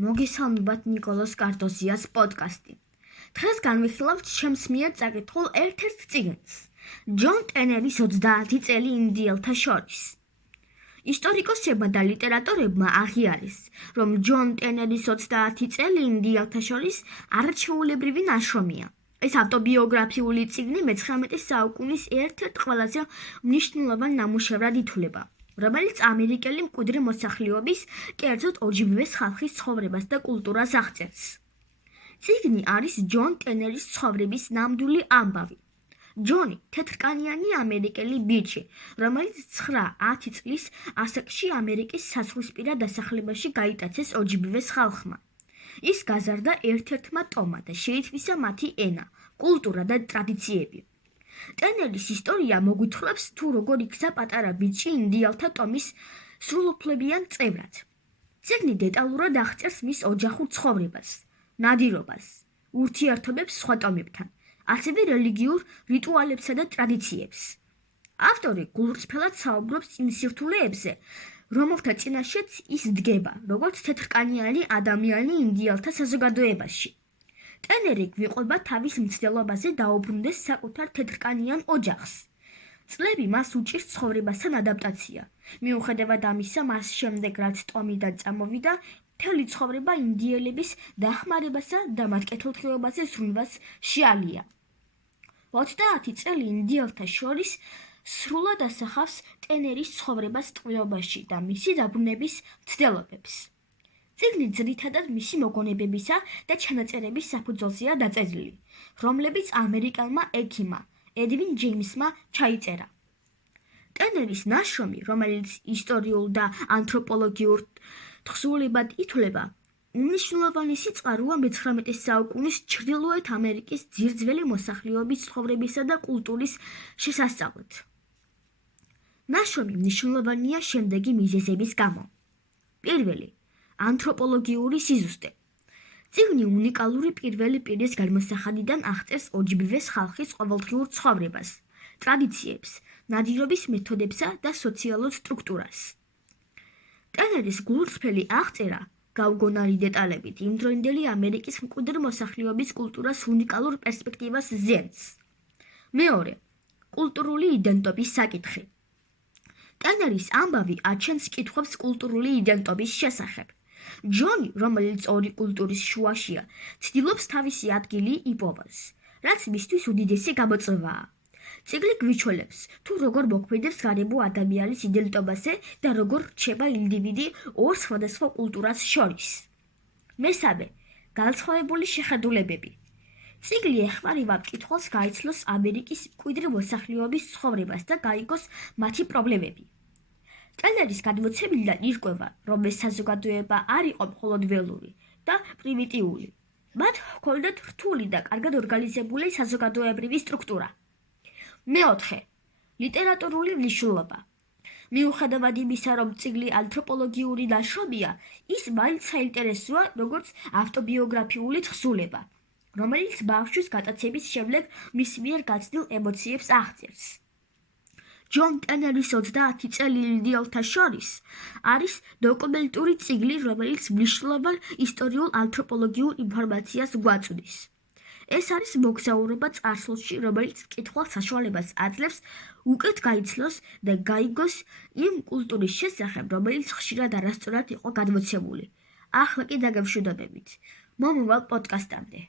მოგესალმებათ ნიკოლოს კარტოზიას პოდკასტი. დღეს განვიხილავთ ჩემს მიერ წაკითხულ ერთ-ერთ წიგნს, ჯონ ტენერის 30 წელი ინდიელთა შორის. ისტორიკოსებმა და ლიტერატორებმა აღიარეს, რომ ჯონ ტენერის 30 წელი ინდიელთა შორის არაჩვეულებრივი ნაშრომია. ეს ავტობიოგრაფიული წიგნი მე-19 საუკუნის ერთ-ერთ ყველაზე მნიშვნელოვან ნამუშევრად ითვლება, რომელიც ამერიკელი მკვიდრი მოსახლეობის, კერძოდ ოჯიბვეს ხალხის ცხოვრებას და კულტურას აღწერს. წიგნი არის ჯონ ტენერის ცხოვრების ნამდვილი ამბავი. ჯონი თეთრკანიანი ამერიკელი ბიჭი, რომელიც 9-10 წლის ასაკში ამერიკის სასულისპირა დასახლებაში გაიტაცეს ოჯიბვეს ხალხმა. ის გაზარდა ერთ-ერთმა ტომმა და შეითვისა მათი ენა, კულტურა და ტრადიციები. ტენერის ისტორია მოგვითხრობს თუ როგორ იქცა პატარა ბიჭი ინდიელთა ტომის სრულუფლებიან წევრად. წიგნი დეტალურად აღწერს მის ოჯახურ ცხოვრებას, ნადირობას, ურთიერთობებს სხვა ტომებთან, ასევე რელიგიურ რიტუალებსა და ტრადიციებს. ავტორი გულწრფელად საუბრობს იმ სირთულეებზე, რომელთა წინაშეც ის დგება, როგორც თეთრკანიანი ადამიანი ინდიელთა საზოგადოებაში. ტენერი გვიყვება თავის მცდელობაზე დაუბრუნდეს საკუთარ თეთრკანიან ოჯახს. წლები მას უჭირს ცხოვრებასთან ადაპტაცია. მიუხედავად ამისა, მას შემდეგ რაც ტომიდან წამოვიდა, მთელი ცხოვრება ინდიელების დახმარებასა და მათ კეთილდღეობაზე ზრუნვას შეალია. 30 წელი ინდიელთა შორის სრულად ასახავს ტენერის ცხოვრებას ტყვეობაში და მისი დაბრუნების მცდელობებს. წიგნი ძირითადად მისი მოგონებებისა და ჩანაწერების საფუძველზეა დაწერილი, რომლებიც ამერიკელმა ექიმმა ედვინ ჯეიმსმა ჩაიწერა. ტენერის ნაშრომი, რომელიც ისტორიულ და ანთროპოლოგიურ თხზულებად ითვლება, უმნიშვნელოვანესი წყაროა მე-19 საუკუნის ჩრდილოეთ ამერიკის ძირძველი მოსახლეობის ცხოვრებისა და კულტურის შესასწავლად. ნაშრომი მნიშვნელოვანია შემდეგი მიზეზების გამო. პირველი, ანთროპოლოგიური სიზუსტე. წიგნი უნიკალური პირველი პირის გადმოსახადიდან აღწერს ოჯიბვეს ხალხის ყოველდღიურ ცხოვრებას, ტრადიციებს, ნადირობის მეთოდებსა და სოციალურ სტრუქტურას. ტენერის გულწრფელი აღწერა, გავგონარი დეტალებით, იმდროინდელი ამერიკის მკვიდრი მოსახლეობის კულტურას უნიკალურ პერსპექტივას ზიანს. მეორე, კულტურული იდენტობის საკითხი. ტენერის ამბავი აჩენს კითხვებს კულტურული იდენტობის შესახებ. ჯონი, რომელიც ორი კულტურის შუაშია, ცდილობს თავისი ადგილი იპოვოს, რაც მისთვის უდიდესი გამოწვევაა. წიგნი გვიჩვენებს, თუ როგორ მოქმედებს გარემო ადამიანის იდენტობაზე და როგორ რჩება ინდივიდი ორ სხვადასხვა კულტურას შორის. მესამე, განსხვავებული შეხედულებები. წიგნი ეხმარება მკითხველს გაიცნოს ამერიკის მკვიდრი მოსახლეობის ცხოვრებას და გაიგოს მათი პრობლემები. ტენერის გადმოცემიდან ირკვევა, რომ ეს საზოგადოება არ იყო მხოლოდ ველური და პრიმიტიული. მათ ჰქონდათ რთული და კარგად ორგანიზებული საზოგადოებრივი სტრუქტურა. მეოთხე, ლიტერატურული მნიშვნელობა. მიუხედავად იმისა, რომ წიგნი ანთროპოლოგიური ნაშრომია, ის მაინც საინტერესოა, როგორც ავტობიოგრაფიული თხზულება, რომელიც ბავშვის გატაცების შემდეგ მის მიერ გაცნილ ემოციებს აღწერს. ჯონ ტენერის 30 წელი ინდიელთა შორის არის დოკუმენტური წიგნი, რომელიც მნიშვნელოვან ისტორიულ ანთროპოლოგიურ ინფორმაციას გვაწვდის. ეს არის მოგზაურობა წარსულში, რომელიც მკითხველს საშუალებას აძლევს უკეთ გაიცნოს და გაიგოს იმ კულტურის შესახებ, რომელიც ხშირად არასწორად იყო გადმოცემული. ახლა კი დაგემშვიდობებით. მომავალ პოდკასტამდე.